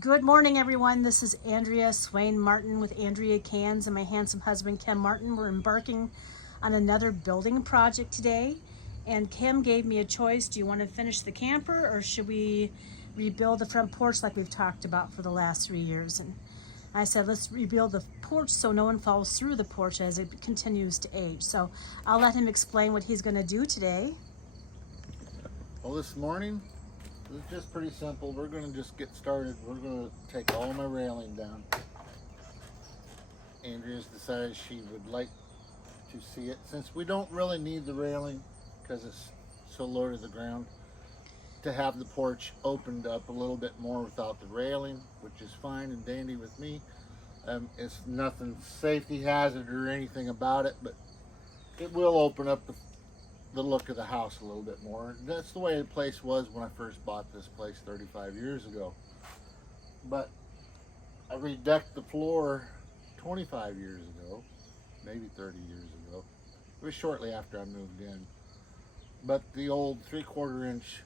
Good morning, everyone. This is Andrea Swain Martin with Andrea Cans and my handsome husband, Kim Martin. We're embarking on another building project today. And Kim gave me a choice. Do you want to finish the camper or should we rebuild the front porch like we've talked about for the last 3 years? And I said, let's rebuild the porch so no one falls through the porch as it continues to age. So I'll let him explain what he's going to do today. Well, this morning, it's just pretty simple. We're going to just get started. We're going to take all my railing down. Andrea's decided she would like to see it, since we don't really need the railing because it's so low to the ground, to have the porch opened up a little bit more without the railing, which is fine and dandy with me. It's nothing safety hazard or anything about it, but it will open up the look of the house a little bit more. That's the way the place was when I first bought this place 35 years ago. But I redecked the floor 25 years ago, maybe 30 years ago. It was shortly after I moved in. But the old 3/4 inch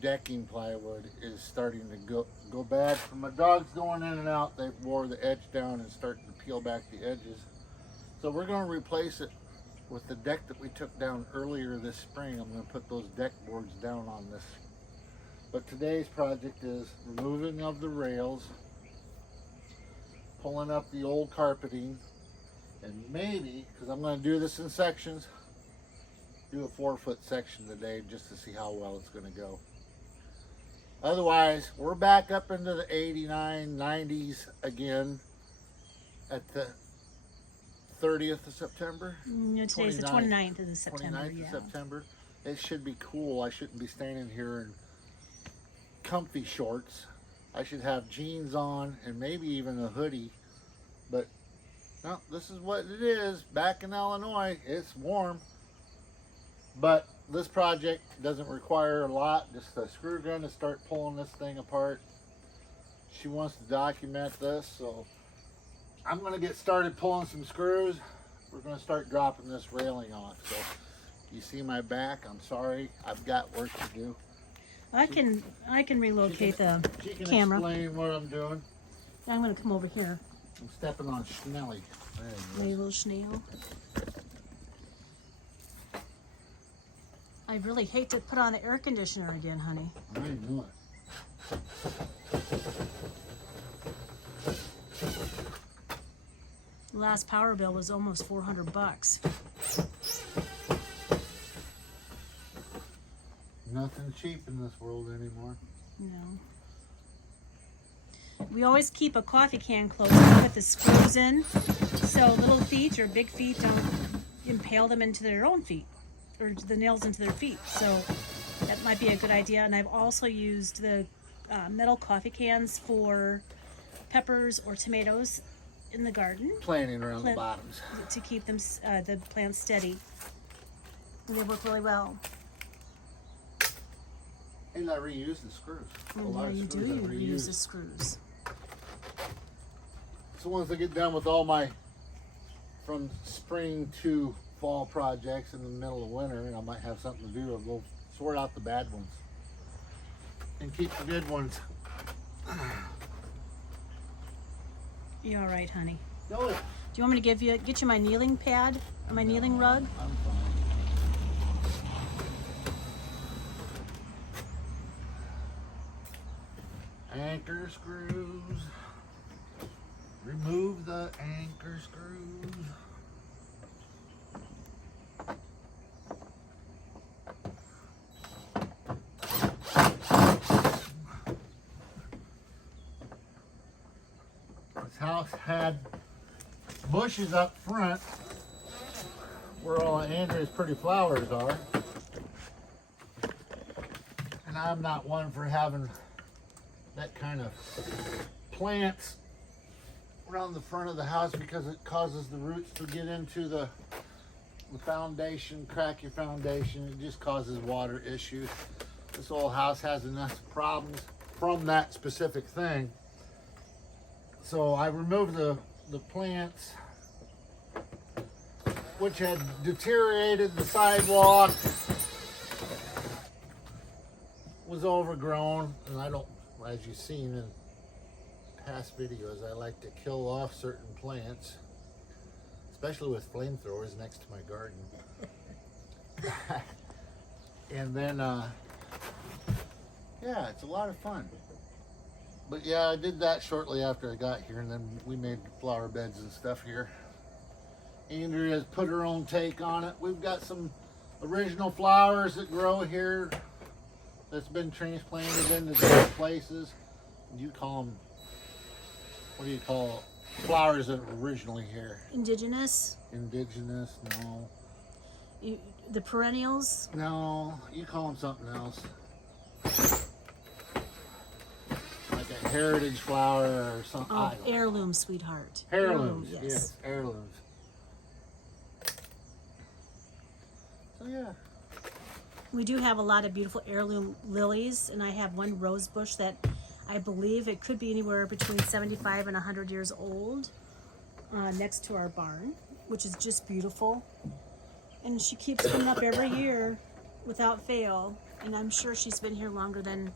decking plywood is starting to go bad. From my dogs going in and out, they wore the edge down and starting to peel back the edges. So we're going to replace it with the deck that we took down earlier this spring. I'm going to put those deck boards down on this. But today's project is removing of the rails, pulling up the old carpeting, and maybe, because I'm going to do this in sections, do a 4-foot section today just to see how well it's going to go. Otherwise, we're back up into the 89, 90s again at the 30th of September. Today's the 29th of September. 29th of September. It should be cool. I shouldn't be standing here in comfy shorts. I should have jeans on and maybe even a hoodie. But no, this is what it is. Back in Illinois, it's warm. But this project doesn't require a lot. Just a screw gun to start pulling this thing apart. She wants to document this, so I'm going to get started pulling some screws. We're going to start dropping this railing off. So you see my back. I'm sorry. I've got work to do. I can relocate the camera. Explain what I'm doing. I'm going to come over here. I'm stepping on Schnelly. My little snail. I really hate to put on the air conditioner again, honey. I know it. The last power bill was almost $400. Nothing cheap in this world anymore. No. We always keep a coffee can close to put the screws in, so little feet or big feet don't impale them into their own feet, or the nails into their feet. So that might be a good idea. And I've also used the metal coffee cans for peppers or tomatoes in the garden. Planting around the bottoms. To keep them, the plants steady. And they work really well. And I reuse the screws. Yeah, you do. You reuse the screws. So once I get done with all my from spring to fall projects in the middle of winter, and I might have something to do, I'll go sort out the bad ones and keep the good ones. You all right, honey? No. Do you want me to get you my kneeling pad or my kneeling rug? I'm fine. Anchor screws. Remove the anchor screws. This house had bushes up front where all of Andrea's pretty flowers are. And I'm not one for having that kind of plants around the front of the house because it causes the roots to get into the foundation, crack your foundation. It just causes water issues. This old house has enough problems from that specific thing. So I removed the plants, which had deteriorated the sidewalk, was overgrown, and I don't, as you've seen in past videos, I like to kill off certain plants, especially with flamethrowers next to my garden. And then, yeah, it's a lot of fun. But yeah, I did that shortly after I got here, and then we made flower beds and stuff here. Andrea has put her own take on it. We've got some original flowers that grow here that's been transplanted into different places. You call them, what do you call flowers that are originally here? Indigenous? Indigenous, no. The perennials? No, you call them something else. Like a heritage flower or something. Oh, heirloom, sweetheart. Heirlooms, yes. yes, heirlooms. So yeah. We do have a lot of beautiful heirloom lilies, and I have one rose bush that I believe it could be anywhere between 75 and 100 years old, next to our barn, which is just beautiful. And she keeps coming up every year without fail, and I'm sure she's been here longer than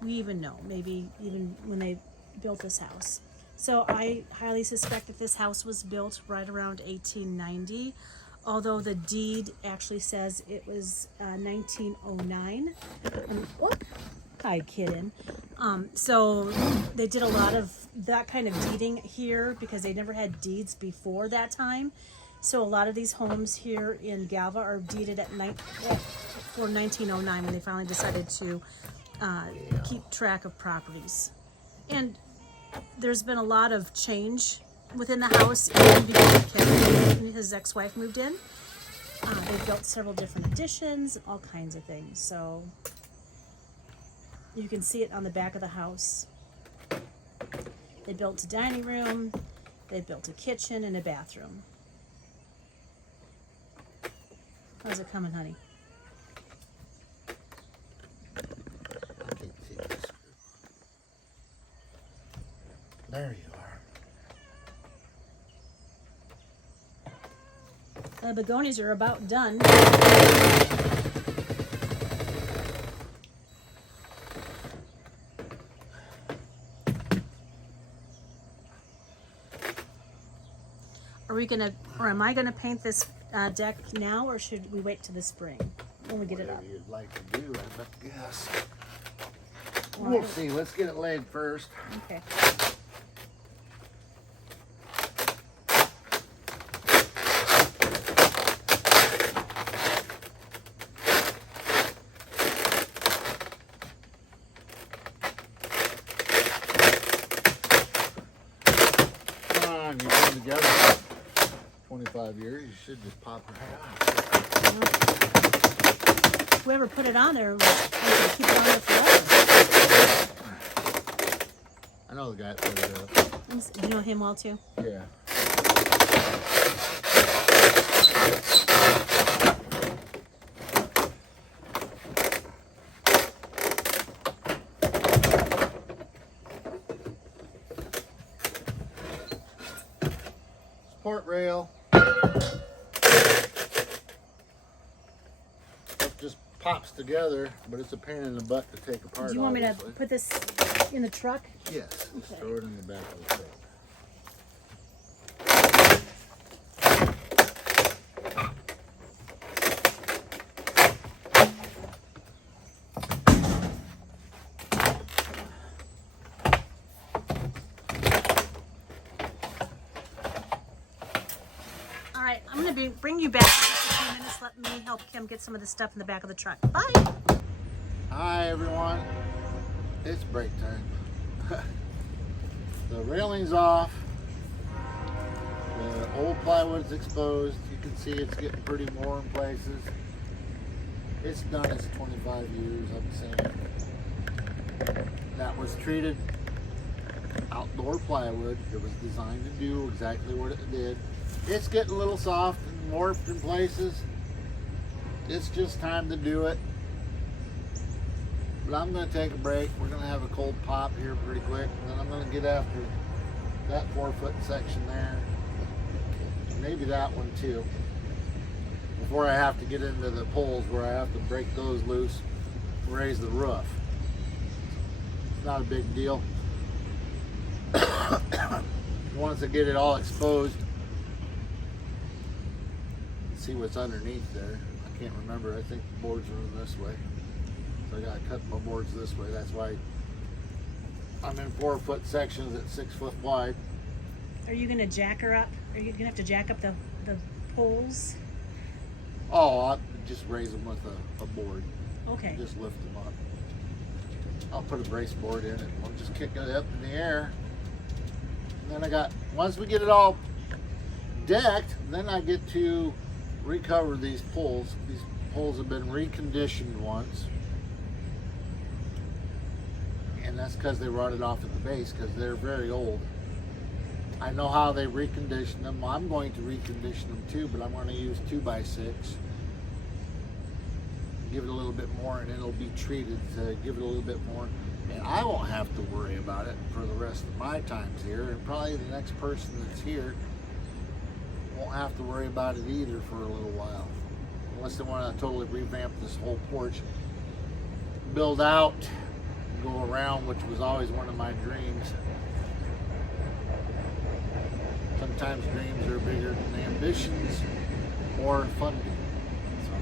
we even know, maybe even when they built this house. So I highly suspect that this house was built right around 1890, although the deed actually says it was 1909. Whoop. Hi, kitten. So they did a lot of that kind of deeding here because they never had deeds before that time. So a lot of these homes here in Galva are deeded for 1909 when they finally decided to keep track of properties. And there's been a lot of change within the house even before Kevin and his ex-wife moved in. They built several different additions, all kinds of things. So you can see it on the back of the house. They built a dining room, they built a kitchen and a bathroom. How's it coming, honey? There you are. The begonias are about done. Are we gonna, or am I gonna paint this deck now, or should we wait till the spring when we get it up? Whatever you'd like to do, I guess. We'll see. Let's get it laid first. Okay. Come on, you've been together for 25 years. You should just pop right out. Whoever put it on there, we can keep it on there forever. I know the guy that put it up. You know him well too? Yeah. Support rail. It just pops together, but it's a pain in the butt to take apart. Do you want me to obviously. put this in the truck? Yes, just Okay. throw it in the back of the truck. All right, I'm gonna bring you back in just a few minutes. Let me help Kim get some of the stuff in the back of the truck. Bye. Hi everyone, it's break time. The railing's off, the old plywood's exposed. You can see it's getting pretty more in places. It's done its 25 years, I'm saying. That was treated outdoor plywood. It was designed to do exactly what it did. It's getting a little soft and warped in places. It's just time to do it. But I'm going to take a break. We're going to have a cold pop here pretty quick. And then I'm going to get after that 4-foot section there. Maybe that one too. Before I have to get into the poles where I have to break those loose, raise the roof. It's not a big deal. Once I get it all exposed, see what's underneath there. I can't remember. I think the boards are this way. So I gotta cut my boards this way. That's why I'm in 4-foot sections at 6 foot wide. Are you gonna jack her up? Are you gonna have to jack up the poles? Oh, I'll just raise them with a board. Okay. Just lift them up. I'll put a brace board in it. We'll just kick it up in the air. And then once we get it all decked, then I get to recover these poles. These poles have been reconditioned once. And that's because they rotted off at the base because they're very old. I know how they recondition them. I'm going to recondition them too, but I'm going to use 2x6. Give it a little bit more and it'll be treated to give it a little bit more. And I won't have to worry about it for the rest of my times here. And probably the next person that's here won't have to worry about it either for a little while. Unless they want to totally revamp this whole porch. Build out, go around, which was always one of my dreams. Sometimes dreams are bigger than ambitions or funding. So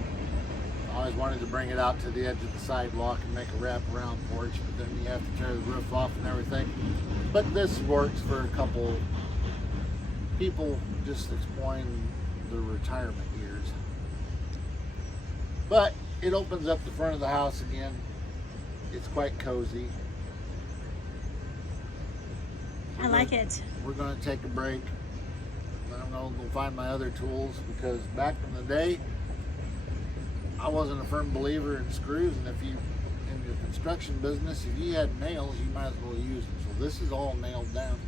I always wanted to bring it out to the edge of the sidewalk and make a wraparound porch, but then you have to tear the roof off and everything. But this works for a couple people just exploring their retirement years. But it opens up the front of the house again. It's quite cozy. I like it. We're going to take a break. Then I'm going to go find my other tools because back in the day, I wasn't a firm believer in screws. And if you, in your construction business, if you had nails, you might as well use them. So this is all nailed down.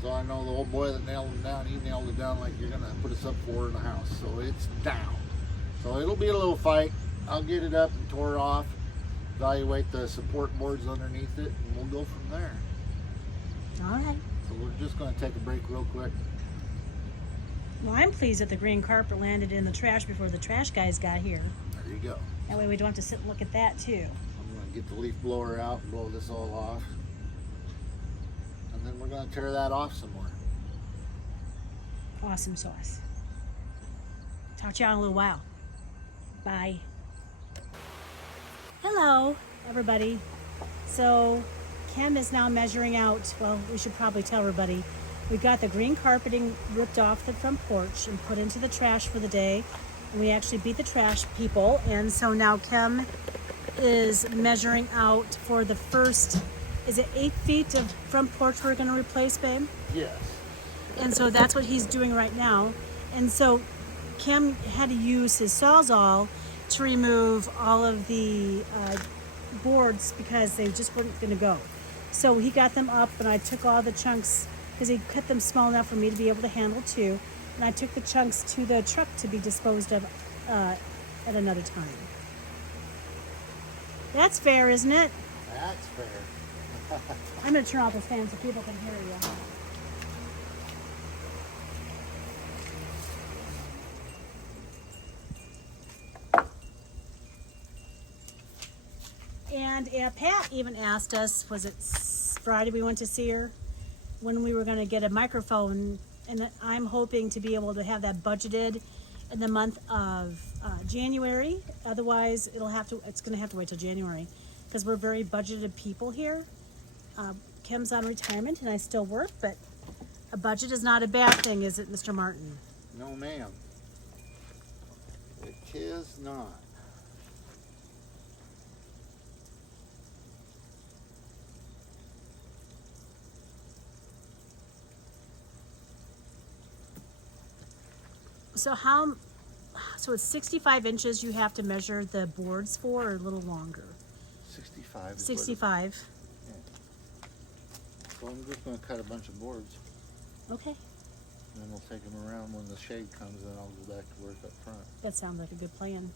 So I know the old boy that nailed them down, he nailed it down like you're going to put a subfloor in the house. So it's down. So it'll be a little fight. I'll get it up and tore off, evaluate the support boards underneath it, and we'll go from there. All right. So we're just going to take a break real quick. Well, I'm pleased that the green carpet landed in the trash before the trash guys got here. There you go. That way we don't have to sit and look at that too. I'm going to get the leaf blower out and blow this all off. And then we're going to tear that off some more. Awesome sauce. Talk to y'all in a little while. Bye. Hello, everybody. So Kim is now measuring out, well, we should probably tell everybody, we got the green carpeting ripped off the front porch and put into the trash for the day. And we actually beat the trash people. And so now Kim is measuring out for the first, is it 8 feet of front porch we're going to replace, babe? Yes. And so that's what he's doing right now. And so Kim had to use his Sawzall to remove all of the boards because they just weren't going to go. So he got them up and I took all the chunks because he cut them small enough for me to be able to handle too. And I took the chunks to the truck to be disposed of at another time. That's fair, isn't it? That's fair. I'm going to turn off the fan so people can hear you. And Pat even asked us, was it Friday we went to see her, when we were going to get a microphone, and I'm hoping to be able to have that budgeted in the month of January. Otherwise, it's going to have to wait till January because we're very budgeted people here. Kim's on retirement and I still work, but a budget is not a bad thing, is it, Mr. Martin? No, ma'am. It is not. So it's 65 inches you have to measure the boards for, or a little longer? 65. 65. Yeah. So I'm just going to cut a bunch of boards. Okay. And then we'll take them around when the shade comes and I'll go back to work up front. That sounds like a good plan.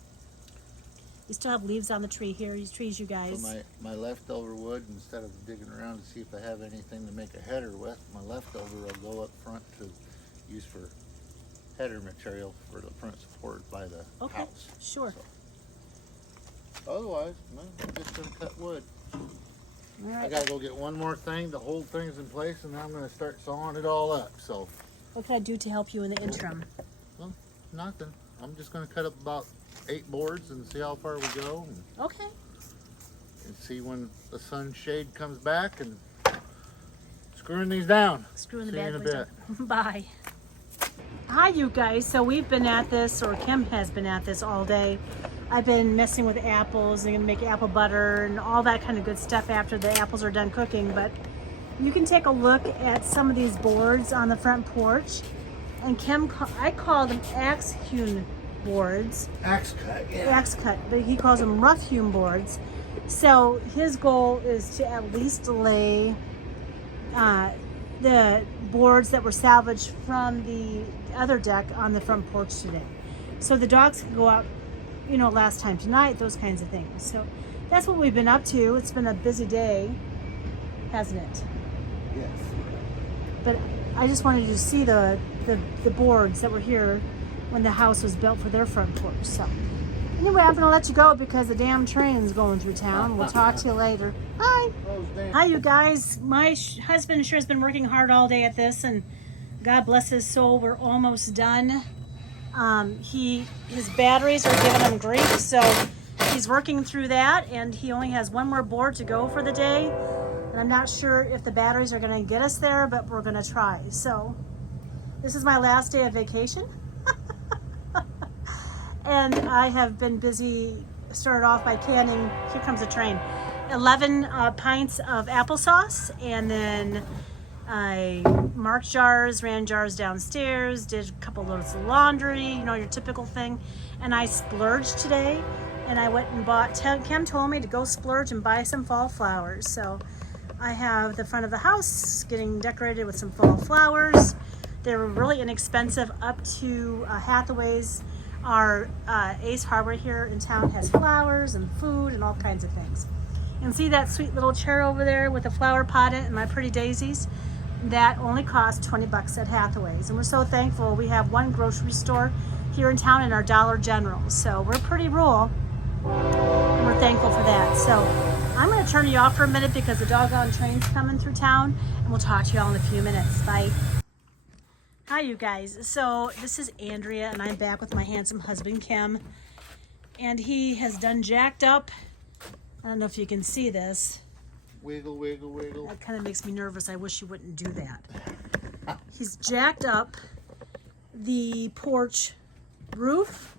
You still have leaves on the tree here, these trees, you guys. So my leftover wood, instead of digging around to see if I have anything to make a header with, my leftover I'll go up front to use for header material for the front support by the house. Sure. So, otherwise, no, I'm just going to cut wood. All I right. gotta go get one more thing to hold things in place, and then I'm gonna start sawing it all up. So, What can I do to help you in the interim? well, nothing. I'm just gonna cut up about 8 boards and see how far we go, Okay. and see when the sunshade comes back, and screwing these down. Screwing the See you bad in a boys bit. up. Bye. Hi, you guys. So we've been at this, or Kim has been at this all day. I've been messing with apples and gonna make apple butter and all that kind of good stuff after the apples are done cooking. But you can take a look at some of these boards on the front porch. And I call them axe hewn boards. Axe cut, yeah. Axe cut, but he calls them rough hewn boards. So his goal is to at least lay the boards that were salvaged from the other deck on the front porch today. So the dogs can go out, last time tonight, those kinds of things. So that's what we've been up to. It's been a busy day, hasn't it? Yes. But I just wanted you to see the boards that were here when the house was built for their front porch. So anyway, I'm going to let you go because the damn train's going through town. We'll talk to you later. Bye. Hi, you guys. My husband sure has been working hard all day at this, and God bless his soul, we're almost done. His batteries are giving him grief, so he's working through that, and he only has one more board to go for the day. And I'm not sure if the batteries are going to get us there, but we're going to try. So this is my last day of vacation. And I have been busy, started off by canning, here comes a train, 11 pints of applesauce, and then I marked jars, ran jars downstairs, did a couple loads of laundry, your typical thing. And I splurged today, and I went and bought, Kim told me to go splurge and buy some fall flowers. So I have the front of the house getting decorated with some fall flowers. They were really inexpensive, up to Hathaway's. Our Ace Hardware here in town has flowers and food and all kinds of things. And see that sweet little chair over there with the flower pot in it and my pretty daisies? That only cost 20 bucks at Hathaway's. And we're so thankful we have one grocery store here in town and our Dollar General. So we're pretty rural and we're thankful for that. So I'm going to turn you off for a minute because the doggone train's coming through town, and we'll talk to you all in a few minutes. Bye. Hi, you guys. So this is Andrea, and I'm back with my handsome husband, Kim. And he has done jacked up. I don't know if you can see this. Wiggle, wiggle, wiggle. That kind of makes me nervous. I wish you wouldn't do that. He's jacked up the porch roof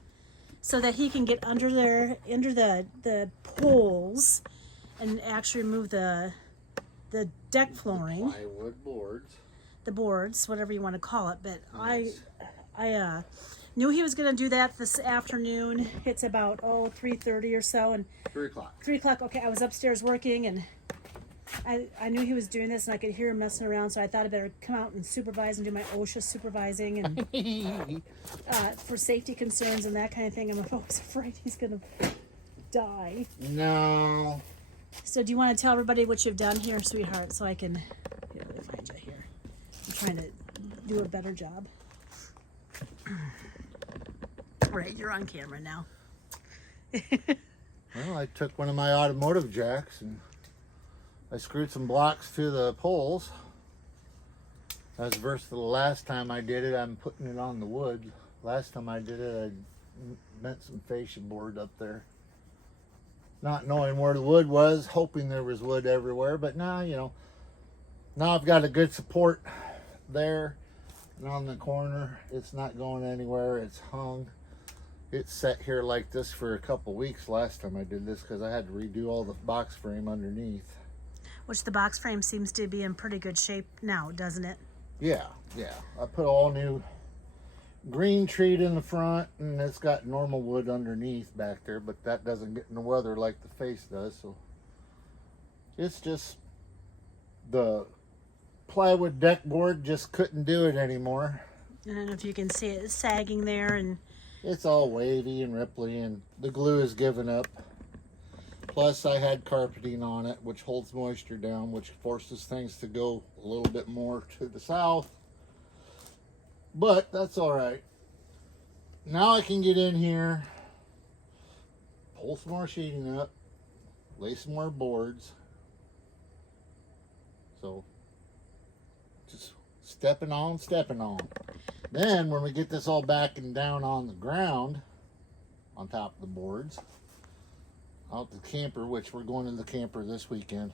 so that he can get under the poles and actually remove the deck flooring. Plywood boards. The boards, whatever you want to call it. But Yes. I knew he was going to do that this afternoon. It's about 3:30 or so, and 3 o'clock. 3 o'clock. Okay, I was upstairs working, and I knew he was doing this, and I could hear him messing around, so I thought I better come out and supervise and do my OSHA supervising, and for safety concerns and that kind of thing. I'm always afraid he's going to die. No. So do you want to tell everybody what you've done here, sweetheart, so I can find you here? I'm trying to do a better job. Right, you're on camera now. Well, I took one of my automotive jacks and I screwed some blocks to the poles. As versus the last time I did it, I'm putting it on the wood. Last time I did it, I bent some fascia board up there. Not knowing where the wood was, hoping there was wood everywhere, but now, now I've got a good support there and on the corner. It's not going anywhere. It's hung. It's set here like this for a couple weeks last time I did this because I had to redo all the box frame underneath. Which the box frame seems to be in pretty good shape now, doesn't it? Yeah. I put all new green treat in the front, and it's got normal wood underneath back there, but that doesn't get in the weather like the face does. So it's just the plywood deck board just couldn't do it anymore. I don't know if you can see it sagging there, and It's all wavy and ripply, and the glue is given up. Plus I had carpeting on it, which holds moisture down, which forces things to go a little bit more to the south. But that's all right. Now I can get in here, pull some more sheeting up, lay some more boards, So just stepping on. Then when we get this all back and down on the ground, on top of the boards, out the camper, which we're going in the camper this weekend,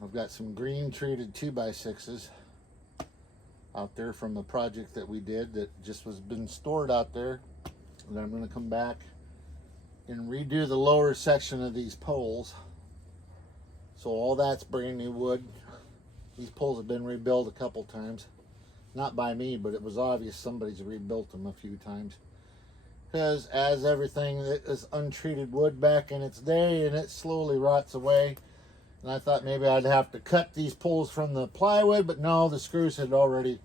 I've got some green treated 2x6s out there from the project that we did that just was been stored out there. And then I'm going to come back and redo the lower section of these poles. So all that's brand new wood. These poles have been rebuilt a couple times. Not by me, but it was obvious somebody's rebuilt them a few times. Because as everything that is untreated wood back in its day, and it slowly rots away. And I thought maybe I'd have to cut these poles from the plywood, but no, the screws had already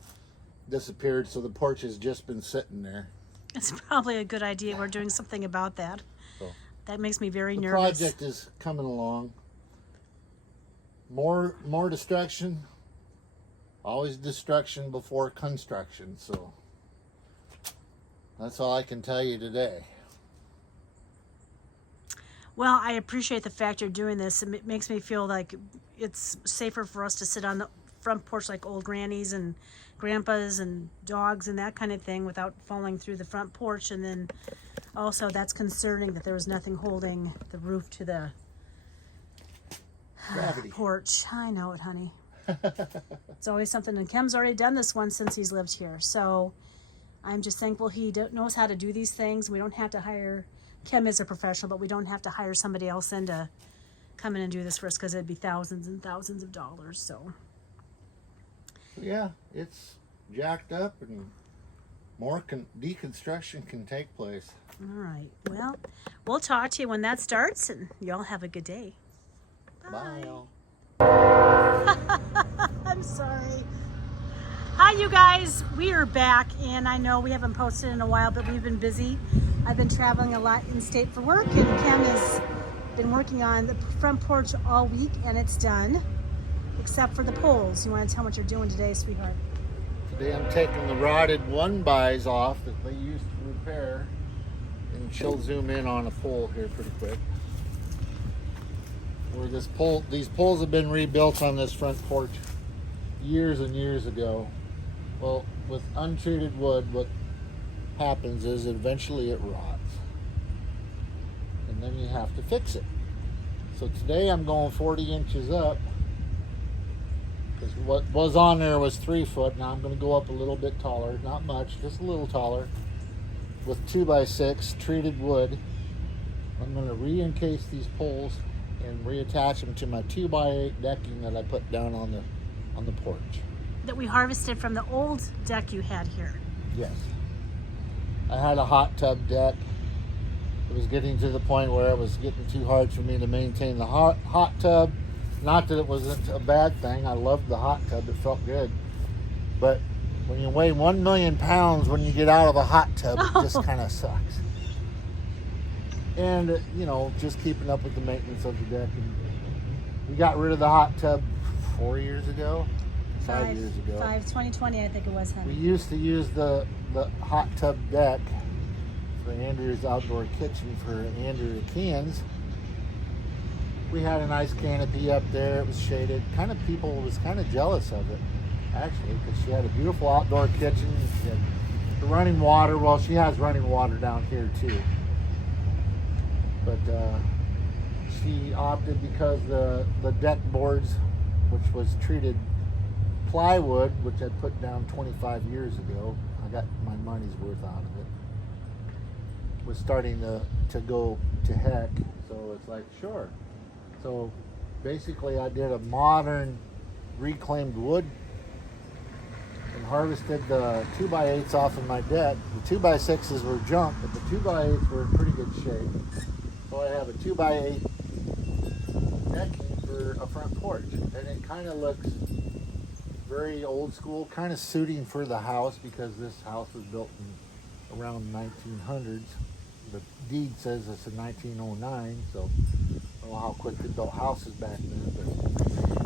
disappeared, so the porch has just been sitting there. It's probably a good idea. We're doing something about that. So That makes me very the nervous. project is coming along. More destruction. Always destruction before construction. So that's all I can tell you today. Well, I appreciate the fact you're doing this. It makes me feel like it's safer for us to sit on the front porch like old grannies and grandpas and dogs and that kind of thing without falling through the front porch. And then also that's concerning that there was nothing holding the roof to the Gravity. porch. I know it, honey. It's always something. And Kim's already done this one since he's lived here. So I'm just thankful he knows how to do these things. We don't have to hire... Kim is a professional, but we don't have to hire somebody else in to come in and do this for us because it'd be thousands and thousands of dollars. So Yeah, it's jacked up and more deconstruction can take place. all right. Well, we'll talk to you when that starts, and y'all have a good day. Bye all. I'm sorry. Hi, you guys. We are back, and I know we haven't posted in a while, but we've been busy. I've been traveling a lot in state for work, and Kim has been working on the front porch all week, and it's done, except for the poles. You want to tell what you're doing today, sweetheart? Today I'm taking the rotted 1x off that they used to repair, and she'll zoom in on a pole here pretty quick. Where these poles have been rebuilt on this front porch years and years ago. Well, with untreated wood, what happens is eventually it rots, and then you have to fix it. So today I'm going 40 inches up, because what was on there was 3 foot. Now I'm going to go up a little bit taller, not much, just a little taller, with 2x6 treated wood. I'm going to re-encase these poles and reattach them to my 2x8 decking that I put down on the porch. That we harvested from the old deck you had here. Yes. I had a hot tub deck. It was getting to the point where it was getting too hard for me to maintain the hot tub. Not that it wasn't a bad thing. I loved the hot tub. It felt good. But when you weigh 1 million pounds when you get out of a hot tub, it just kind of sucks. And, just keeping up with the maintenance of the deck. And we got rid of the hot tub 4 years ago. 5 years ago. 2020, I think it was, honey. We used to use the hot tub deck for Andrea's outdoor kitchen for Andrea Cans. We had a nice canopy up there. It was shaded. People was kind of jealous of it, actually, because she had a beautiful outdoor kitchen. She had the running water. Well, she has running water down here too. But she opted, because the deck boards, which was treated plywood, which I put down 25 years ago, I got my money's worth out of it, was starting to go to heck. So it's like, sure. So basically I did a modern reclaimed wood and harvested the 2x8s off of my deck. The 2x6s were junk, but the 2x8s were in pretty good shape. So I have a 2x8 decking for a front porch, and it kind of looks very old school, kind of suiting for the house, because this house was built in around 1900s. The deed says it's a 1909, so I don't know how quick they built houses back then.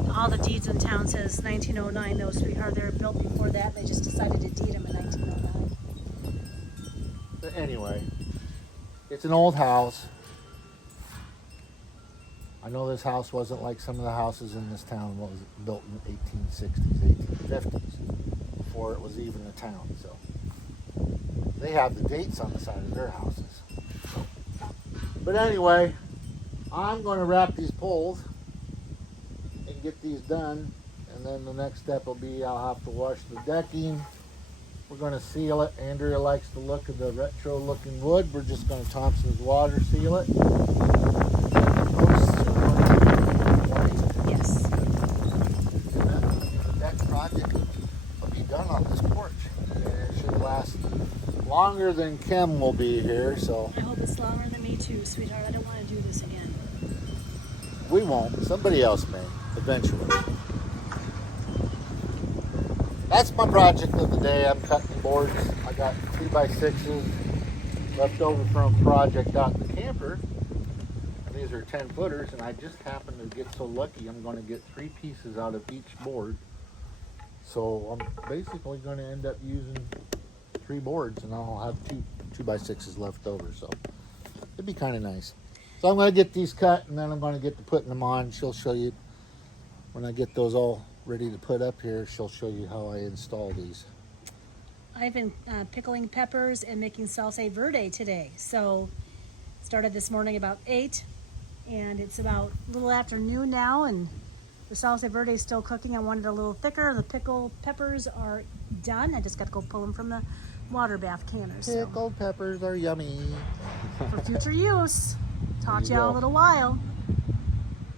But All the deeds in town says 1909, though, sweetheart. They were built before that. They just decided to deed them in 1909. But anyway, it's an old house. I know this house wasn't like some of the houses in this town was built in the 1860s, 1850s, before it was even a town. So they have the dates on the side of their houses. But anyway, I'm going to wrap these poles and get these done. And then the next step will be I'll have to wash the decking. We're going to seal it. Andrea likes the look of the retro looking wood. We're just going to Thompson's water seal it. Yes. And then the deck project will be done on this porch. And it should last longer than Kim will be here. So I hope it's longer than me too, sweetheart. I don't want to do this again. we won't. Somebody else may eventually. That's my project of the day. I'm cutting boards. I got 2x6s left over from a project out in the camper. These are 10 footers, and I just happened to get so lucky I'm going to get 3 pieces out of each board. So I'm basically going to end up using 3 boards, and I'll have 2x6s left over. So it'd be kind of nice. So I'm going to get these cut, and then I'm going to get to putting them on. She'll show you when I get those all ready to put up here. She'll show you how I install these. I've been pickling peppers and making salsa verde today. So started this morning about 8, and it's about a little afternoon now, and the salsa verde is still cooking. I wanted it a little thicker. The pickled peppers are done. I just got to go pull them from the water bath canner. So Pickled peppers are yummy. for future use. Talk to There you you all go. a little while.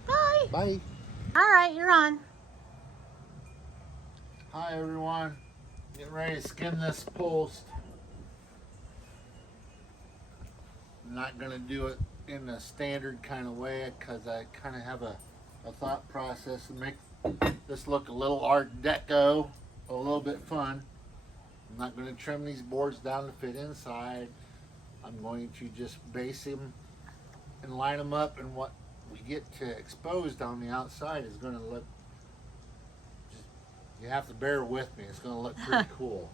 Bye. Bye. All right, you're on. Hi everyone. Getting ready to skin this post. I'm not going to do it in a standard kind of way because I kind of have a thought process to make this look a little art deco, a little bit fun. I'm not going to trim these boards down to fit inside. I'm going to just base them and line them up, and what we get to exposed on the outside is going to look, you have to bear with me, it's going to look pretty cool.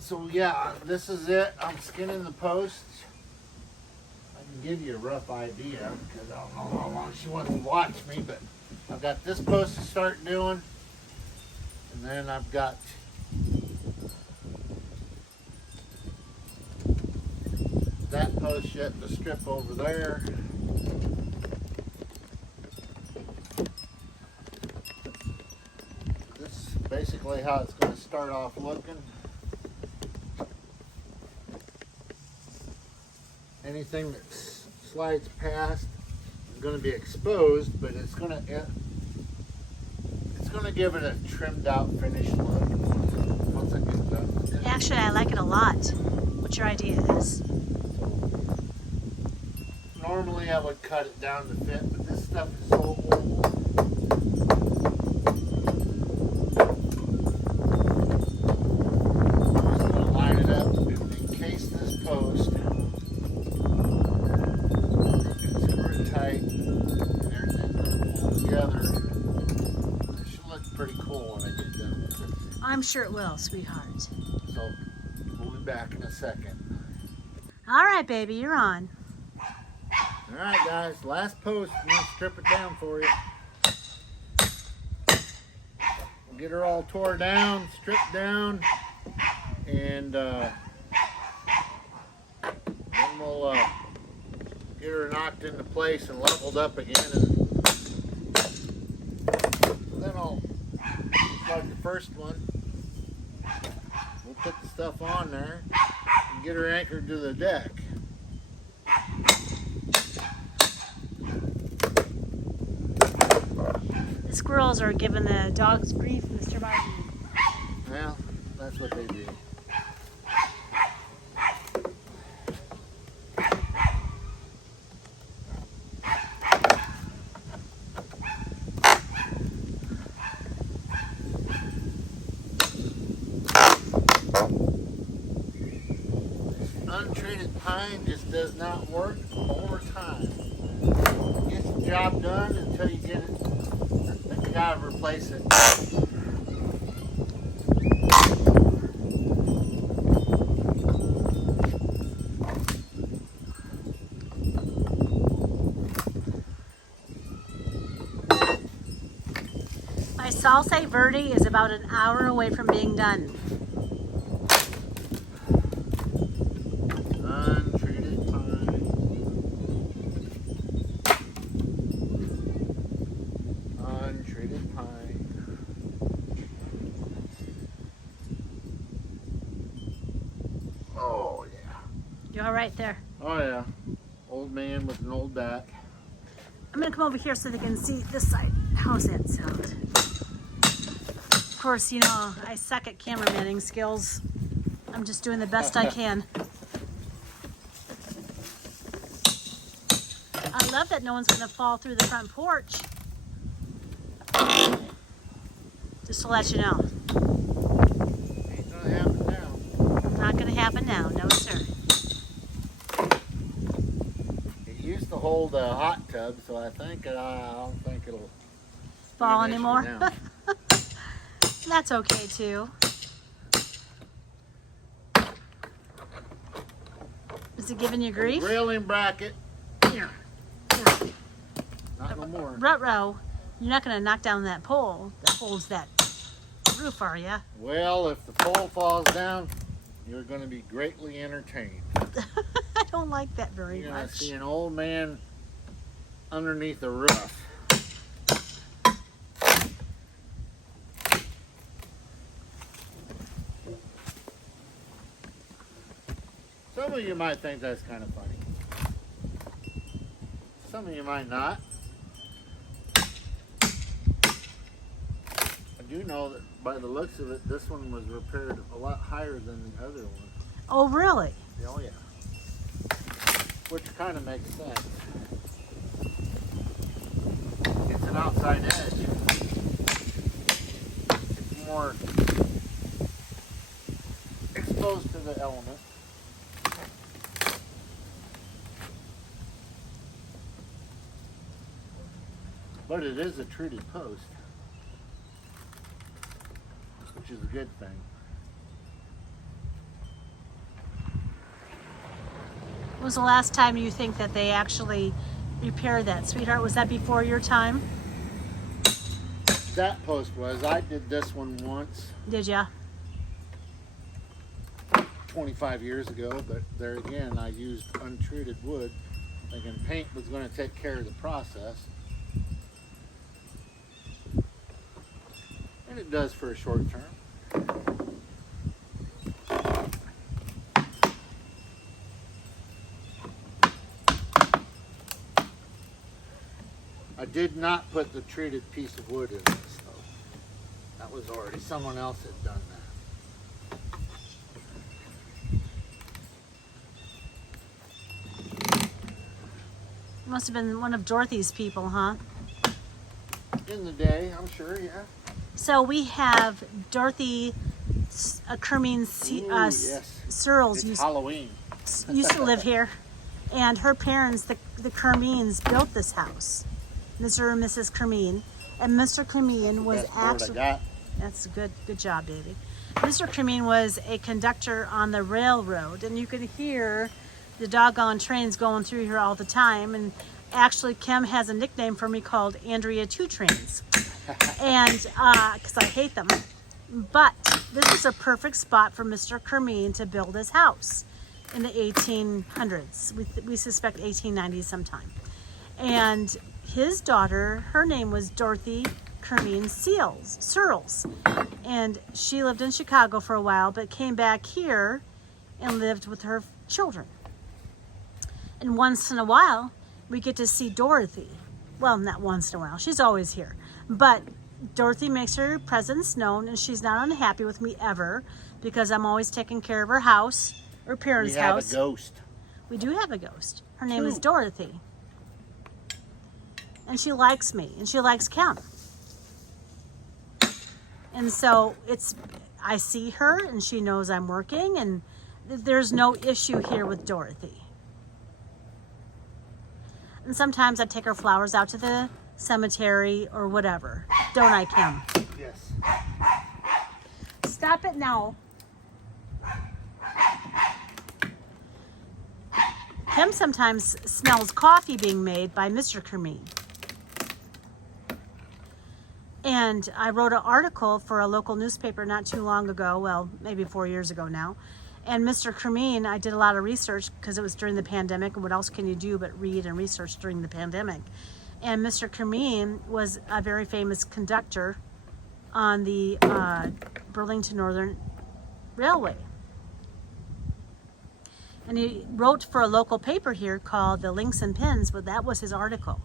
So yeah, this is it. I'm skinning the posts. I can give you a rough idea because I don't know how long she wants to watch me, but I've got this post to start doing, and then I've got that post yet to strip over there. This is basically how it's going to start off looking. Anything that slides past is going to be exposed, but it's going to give it a trimmed out finished look once I get done with it. Actually, I like it a lot. What your idea is? Normally I would cut it down to fit, but this stuff is so old. I'm just going to line it up and encase this post. Get super tight, and everything's going to pull together. It should look pretty cool when I get done with it. I'm sure it will, sweetheart. So we'll be back in a second. All right, baby, you're on. All right, guys, last post. I'm going to strip it down for you. We'll get her all tore down, stripped down, and then we'll get her knocked into place and leveled up again. And then I'll, like the first one, we'll put the stuff on there and get her anchored to the deck. The squirrels are giving the dogs grief, Mr. Martin. Well, that's what they do. Untreated pine just does not work over time. Gets the job done until you get it. Then you gotta replace it. My salsa verde is about an hour away from being done. Untreated pine. Untreated pine. Oh yeah. You all right there? Oh yeah. Old man with an old back. I'm gonna come over here so they can see this side. How's that sound? Of course, you know, I suck at cameramanning skills. I'm just doing the best I can. I love that no one's gonna fall through the front porch. Just to let you know. Ain't gonna happen now. Not gonna happen now, no sir. It used to hold a hot tub, so I don't think it'll Fall be an issue anymore? now. That's okay too. Is it giving you grief? Railing bracket. Not no more. Ruh-roh, you're not gonna knock down that pole that holds that roof, are ya? Well, if the pole falls down, you're going to be greatly entertained. I don't like that very You're going to much. see an old man underneath the roof. Some of you might think that's kind of funny. Some of you might not. I do know that by the looks of it, this one was repaired a lot higher than the other one. Oh, really? Oh yeah. Which kind of makes sense. It's an outside edge. It's more exposed to the element. But it is a treated post, which is a good thing. When was the last time you think that they actually repaired that, sweetheart? Was that before your time? That post was. I did this one once, Did ya? 25 years ago, but there again, I used untreated wood, thinking paint was going to take care of the process. And it does for a short term. I did not put the treated piece of wood in this though. That was already, someone else had done that. Must have been one of Dorothy's people, huh? In the day, I'm sure, yeah. So we have Dorothy Kermeen Ooh, yes. Searles It's Halloween. used to live here, and her parents, the Kermeens, built this house, Mr. and Mrs. Kermeen, and Mr. Kermeen was Best word actually. I got. That's good job, baby. Mr. Kermeen was a conductor on the railroad, and you could hear the doggone trains going through here all the time. And actually, Kim has a nickname for me called Andrea Two Trains, and because I hate them. But this is a perfect spot for Mr. Kermeen to build his house in the 1800s. We suspect 1890s sometime. And his daughter, her name was Dorothy Kermeen Searles, and she lived in Chicago for a while, but came back here and lived with her children. And once in a while, we get to see Dorothy. Well, not once in a while. She's always here. But Dorothy makes her presence known, and she's not unhappy with me ever because I'm always taking care of her house, her parents' house. We have a ghost. We do have a ghost. Her name is Two. Dorothy. And she likes me, and she likes Kim. And so I see her, and she knows I'm working, and there's no issue here with Dorothy. And sometimes I take her flowers out to the cemetery or whatever. Don't I, Kim? Yes. Stop it now. Kim sometimes smells coffee being made by Mr. Kermeen. And I wrote an article for a local newspaper not too long ago, well, maybe 4 years ago now. And Mr. Cremeen, I did a lot of research because it was during the pandemic, and what else can you do but read and research during the pandemic? And Mr. Cremeen was a very famous conductor on the Burlington Northern Railway. And he wrote for a local paper here called the Links and Pins, but that was his article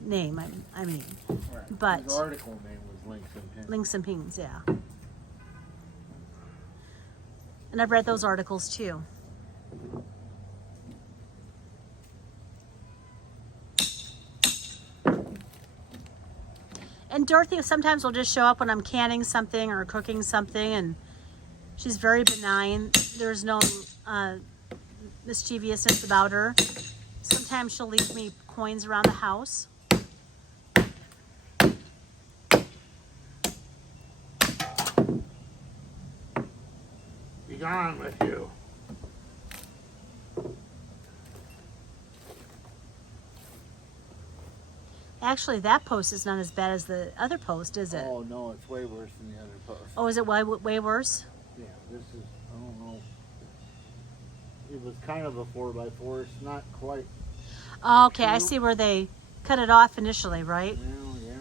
name, I mean. Right. But his article name was Links and Pins. Links and Pins, yeah. And I've read those articles too. And Dorothy sometimes will just show up when I'm canning something or cooking something, and she's very benign. There's no mischievousness about her. Sometimes she'll leave me coins around the house. Be gone with you. Actually, that post is not as bad as the other post, is it? Oh no, it's way worse than the other post. Oh, is it way worse? Yeah, this is, I don't know. It was kind of a 4x4. It's not quite. Oh, okay, I True. see where they cut it off initially, right? Yeah.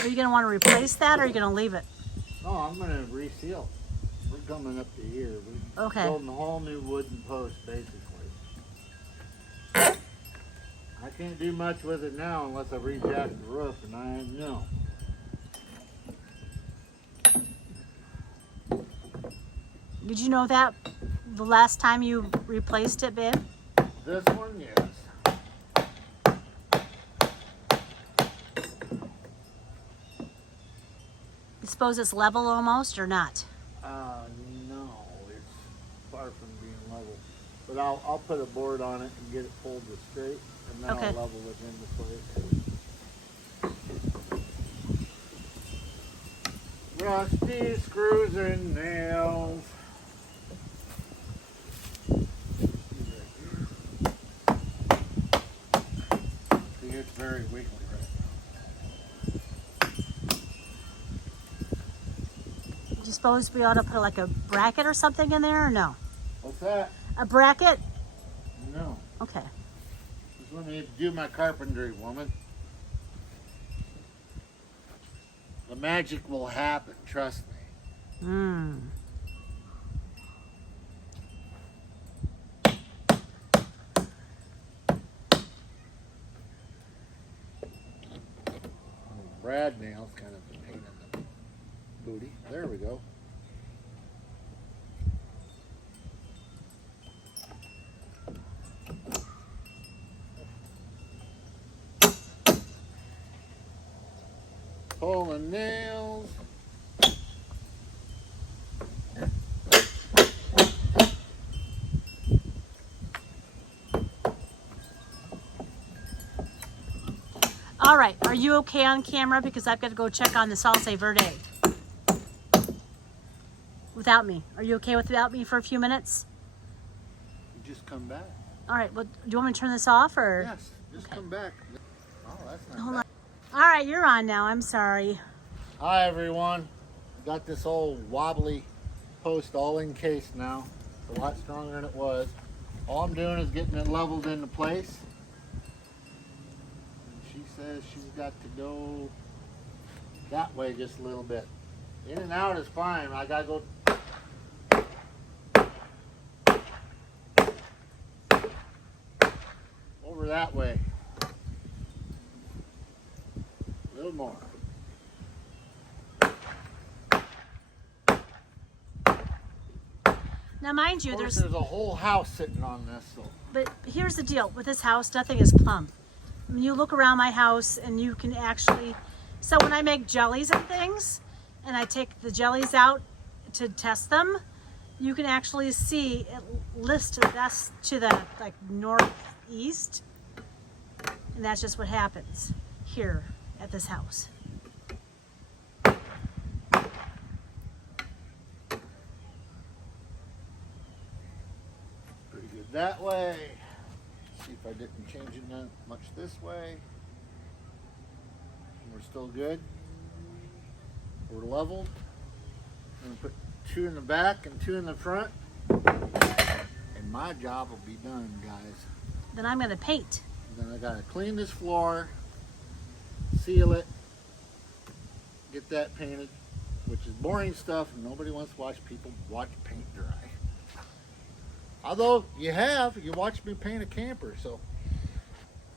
Are you going to want to replace that, or are you going to leave it? No, I'm going to reseal. We're coming up to here. We're Okay. building a whole new wooden post, basically. I can't do much with it now unless I rejack the roof, and I know. Did you know that the last time you replaced it, babe? This one, yes. You suppose it's level almost, or not? No, it's far from being level. But I'll put a board on it and get it pulled to straight, and then Okay. I'll level it into place. Rusty screws and nails. See, it's very wiggly right Do you suppose we ought to put like a bracket or something in there, or no? now. What's that? A bracket? No. Okay. Just let me do my carpentry, woman. The magic will happen, trust me. Hmm. Brad nail's kind of a pain in the booty. There we go. Pulling nails. All right. Are you okay on camera? Because I've got to go check on the salsa verde. Without me. Are you okay without me for a few minutes? You just come back. All right. Well, do you want me to turn this off, or? Yes, just come back. Oh, that's not Hold bad. on. All right, you're on now. I'm sorry. Hi everyone. Got this old wobbly post all encased now. It's a lot stronger than it was. All I'm doing is getting it leveled into place. And she says she's got to go that way just a little bit. In and out is fine. I gotta go. Over that way. A little more. Now, mind you, Of course, there's. there's a whole house sitting on this, so But here's the deal with this house: nothing is plumb. When you look around my house, and you can actually. So when I make jellies and things, and I take the jellies out to test them, you can actually see it lifts to the best to the like northeast, and that's just what happens here at this house. pretty good that way. See if if I didn't change it that much this way. We're still good. We're leveled. I'm gonna put 2 in the back and 2 in the front. And my job will be done, guys. Then I'm gonna paint. Then I gotta clean this floor, seal it, get that painted, which is boring stuff and nobody wants to watch people watch paint dry. Although you watched me paint a camper, so,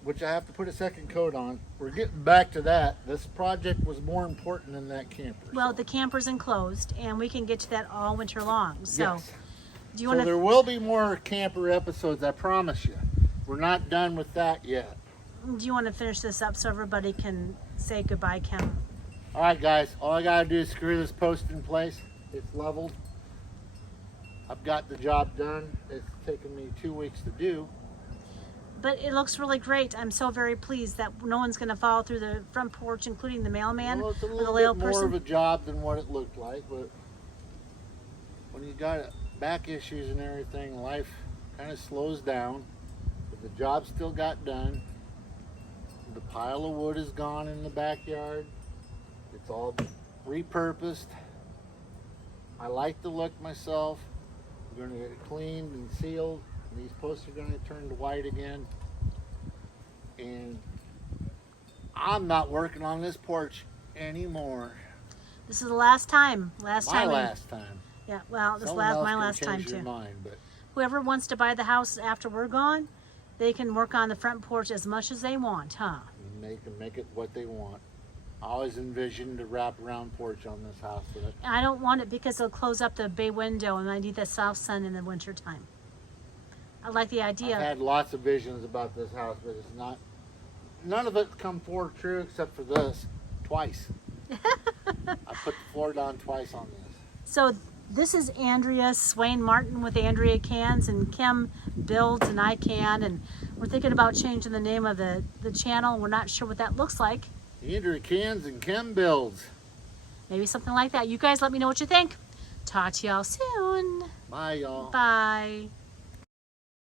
which I have to put a second coat on. We're getting back to that. This project was more important than that camper. Well, so. the camper's enclosed, and we can get to that all winter long. So, Yes. do you So want there to? will be more camper episodes, I promise you. We're not done with that yet. Do you want to finish this up so everybody can say goodbye, Kim? All right, guys. All I gotta do is screw this post in place. It's leveled. I've got the job done. It's taken me 2 weeks to do. But it looks really great. I'm so very pleased that no one's going to fall through the front porch, including the mailman Well, it's a or the little little bit more person. of a job than what it looked like, but when you got back issues and everything, life kind of slows down. But the job still got done. The pile of wood is gone in the backyard. It's all repurposed. I like the look myself. We're going to get it cleaned and sealed. And these posts are going to turn to white again. And I'm not working on this porch anymore. This is the last time. My time. last time. Yeah. Well, this Someone else my can last time change your too. mind, but Whoever wants to buy the house after we're gone, they can work on the front porch as much as they want, huh? they can make it what they want. I always envisioned a wraparound porch on this house, but I don't want it because it'll close up the bay window, and I need the south sun in the winter time. I like the idea. I've had lots of visions about this house, but it's not. None of it's come forward true except for this. Twice. I put the floor down twice on this. So this is Andrea Swain Martin with Andrea Cans, and Kim builds and I can, and we're thinking about changing the name of the channel. We're not sure what that looks like. Andrew Cans and Kim Builds. Maybe something like that. You guys let me know what you think. Talk to y'all soon. Bye, y'all. Bye.